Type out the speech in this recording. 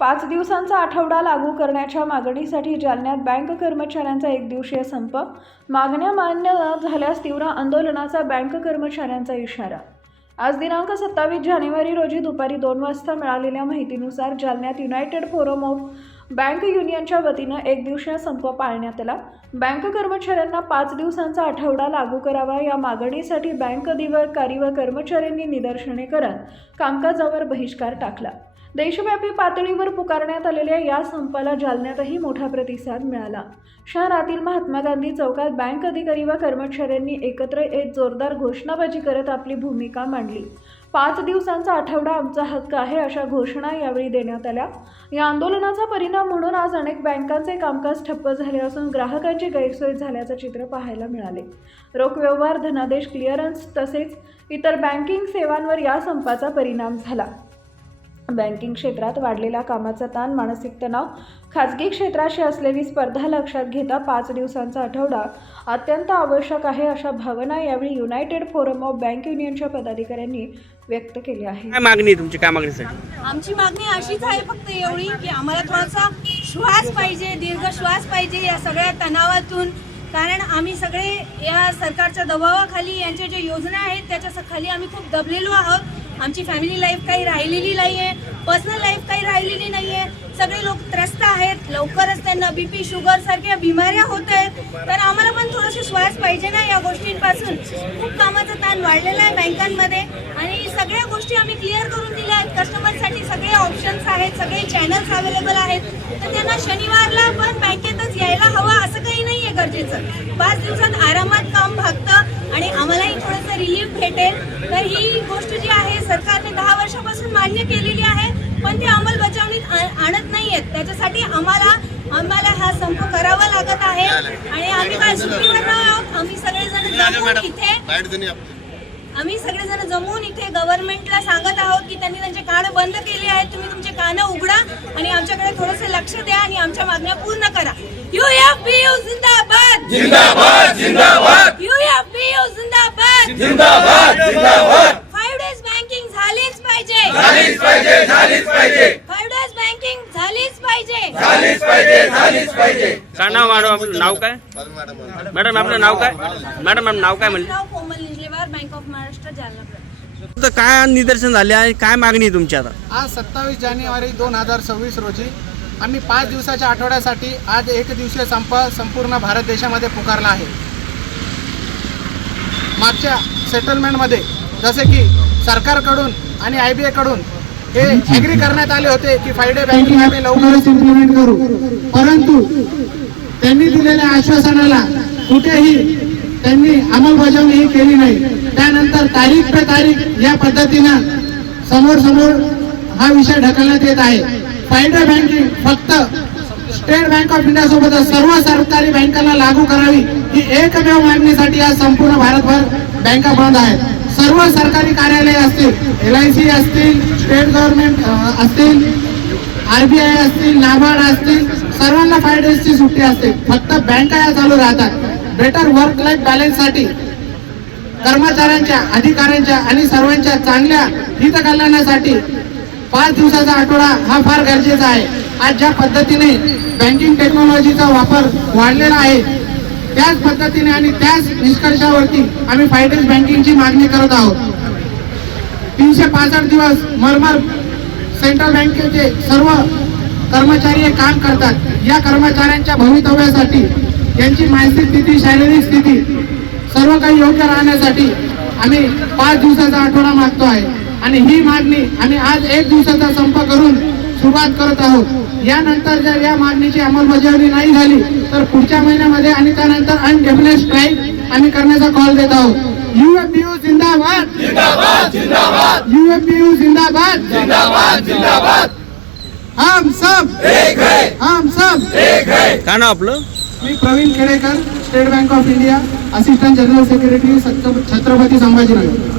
5 दिवसांचा आठवडा लागू करण्याच्या मागणीसाठी जालन्यात बँक कर्मचाऱ्यांचा एकदिवसीय संप. मागण्या मान्य न झाल्यास तीव्र आंदोलनाचा बँक कर्मचाऱ्यांचा इशारा. आज दिनांक 27 जानेवारी रोजी दुपारी 2 वाजता मिळालेल्या माहितीनुसार जालन्यात युनायटेड फोरम ऑफ बँक युनियनच्या वतीनं एकदिवसीय संप पाळण्यात आला. बँक कर्मचाऱ्यांना 5 दिवसांचा आठवडा लागू करावा या मागणीसाठी बँक अधिकारी व कर्मचाऱ्यांनी निदर्शने करत कामकाजावर बहिष्कार टाकला. देशव्यापी पातळीवर पुकारण्यात आलेल्या या संपाला जालन्यातही मोठा प्रतिसाद मिळाला. शहरातील महात्मा गांधी चौकात बँक अधिकारी व कर्मचाऱ्यांनी एकत्र येत जोरदार घोषणाबाजी करत आपली भूमिका मांडली. 5 दिवसांचा आठवडा आमचा हक्क आहे अशा घोषणा यावेळी देण्यात आल्या. या आंदोलनाचा परिणाम म्हणून आज अनेक बँकांचे कामकाज ठप्प झाले असून ग्राहकांची गैरसोय झाल्याचं चित्र पाहायला मिळाले. रोख व्यवहार, धनादेश क्लिअरन्स तसेच इतर बँकिंग सेवांवर या संपाचा परिणाम झाला. बँकिंग क्षेत्रात वाढलेला कामाचा ताण, मानसिक तणाव, खाजगी क्षेत्राशी असलेली स्पर्धा लक्षात घेता 5 दिवसांचा आठवडा अत्यंत आवश्यक आहे अशा भावना यावेळी युनायटेड फोरम ऑफ बँक युनियनच्या पदाधिकाऱ्यांनी व्यक्त केल्या आहे. काय मागणी तुमची? काय मागणीसाठी? आमची मागणी अशीच आहे फक्त एवढी की आम्हाला थोडासा श्वास पाहिजे, दीर्घ श्वास पाहिजे या सगळ्या तणावातून. कारण आम्ही सगळे या सरकारच्या दबावाखाली यांच्या ज्या योजना आहेत त्याच्या खाली आम्ही खूप दबलेलो आहोत. आमची फॅमिली लाईफ काही राहिलेली नाही आहे, पर्सनल लाईफ काही राहिलेली नाही आहे. सगळे लोक त्रस्त आहेत, लवकरच त्यांना बीपी, शुगर सारख्या बिमाऱ्या होत आहेत. तर आम्हाला पण थोडंसं श्वास पाहिजे ना या गोष्टींपासून. खूप कामाचा ताण वाढलेला आहे बँकांमध्ये आणि सगळ्या गोष्टी आम्ही क्लिअर करून दिल्या आहेत. कस्टमरसाठी सगळे ऑप्शन्स आहेत, सगळे चॅनल्स अवेलेबल आहेत. तर त्यांना शनिवारला पण बँकेतच यायला हवं असं काही नाही आहे गरजेचं. 5 दिवसात आरामात काम भागतं आणि आम्हालाही थोडंसं रिलीफ भेटेल. तर ही गोष्ट जी आहे सरकारने 10 वर्षापासून मान्य केलेली आहे पण ते अंमलबजावणीत आणत नाही आहेत. त्याच्यासाठी आम्हाला हा संप करावा लागत आहे आणि आम्ही काय सुट्टीवर आहोत. आम्ही सगळेजण जमून इथे गव्हर्नमेंटला सांगत आहोत की त्यांनी त्यांचे कान बंद केले आहेत. तुम्ही तुमचे कान उघडा आणि आमच्याकडे थोडेसे लक्ष द्या आणि आमच्या मागण्या पूर्ण करा. UFBU जिंदाबाद, जिंदाबाद, जिंदाबाद. UFBU जिंदाबाद, जिंदाबाद, जिंदाबाद. 5 डेज बँकिंग झालीच पाहिजे, झालीच पाहिजे, झालीच पाहिजे. 5 डेज बँकिंग झालीच पाहिजे, झालीच पाहिजे, झालीच पाहिजे. काय नाव आपलं? नाव काय मॅडम? आपलं नाव काय मॅडम? नाव काय म्हणले? नाव कोमल निजलेवार, बँक ऑफ महाराष्ट्र, जालना. काय निदर्शन झाले आहे? काय मागणी आहे तुमची आता? आज 27 जानेवारी 2026 रोजी आम्ही 5 दिवसाच्या आठवड्यासाठी आज एक दिवसीय संप संपूर्ण भारत देशामध्ये पुकारला आहे. मागच्या सेटलमेंटमध्ये जसे की सरकारकडून आणि IBA कडून हे ॲग्री करण्यात आले होते की 5 डे बँकिंग आम्ही लवकरच इम्प्लिमेंट करू, परंतु त्यांनी दिलेल्या आश्वासनाला कुठेही त्यांनी अंमलबजावणी केली नाही. त्यानंतर तारीख पे तारीख या पद्धतीनं समोर हा विषय ढकलण्यात येत आहे. 5 डे बँकिंग फक्त स्टेट बँक ऑफ इंडिया सोबत सर्व सरकारी बँकांना लागू करावी ही एकमेव मागणीसाठी आज संपूर्ण भारतभर बँका बंद आहेत. सर्व सरकारी कार्यालय असतील, LIC असतील, स्टेट गव्हर्नमेंट असतील, RBI असतील, नाबार्ड असतील, सर्वांना 5 डेजची सुट्टी असते. फक्त बँका या चालू राहतात. बेटर वर्क लाईफ बॅलन्ससाठी कर्मचाऱ्यांच्या, अधिकाऱ्यांच्या आणि सर्वांच्या चांगल्या हित कल्याणासाठी 5 दिवसाचा आठवडा हा फार गरजेचा आहे. आज ज्या पद्धतीने बँकिंग टेक्नॉलॉजीचा वापर वाढलेला आहे त्याच पद्धतीने आणि त्याच निष्कर्षावरती आम्ही 5 डेज बँकिंगची मागणी करत आहोत. 365 दिवस मरमर सेंट्रल बँकेचे सर्व कर्मचारी हे काम करतात. या कर्मचाऱ्यांच्या भवितव्यासाठी, यांची मानसिक स्थिती, शारीरिक स्थिती सर्व काही योग्य राहण्यासाठी आम्ही 5 दिवसाचा आठवडा मागतो आहे आणि ही मागणी आम्ही आज एक दिवसाचा संप करून सुरुवात करत आहोत. यानंतर जर या मागणीची अंमलबजावणी नाही झाली तर पुढच्या महिन्यामध्ये आणि त्यानंतर अनडेफिनेट स्ट्राईक आम्ही करण्याचा कॉल देत आहोत. UFBU जिंदाबाद, जिंदाबाद, जिंदाबाद. UFBU जिंदाबाद, जिंदाबाद, जिंदाबाद. हम सब एक है, हम सब एक है. काय नाव आपलं? मी Praveen Khedekar, state bank of India, assistant general secretary, Chhatrapati Sambhajinagar.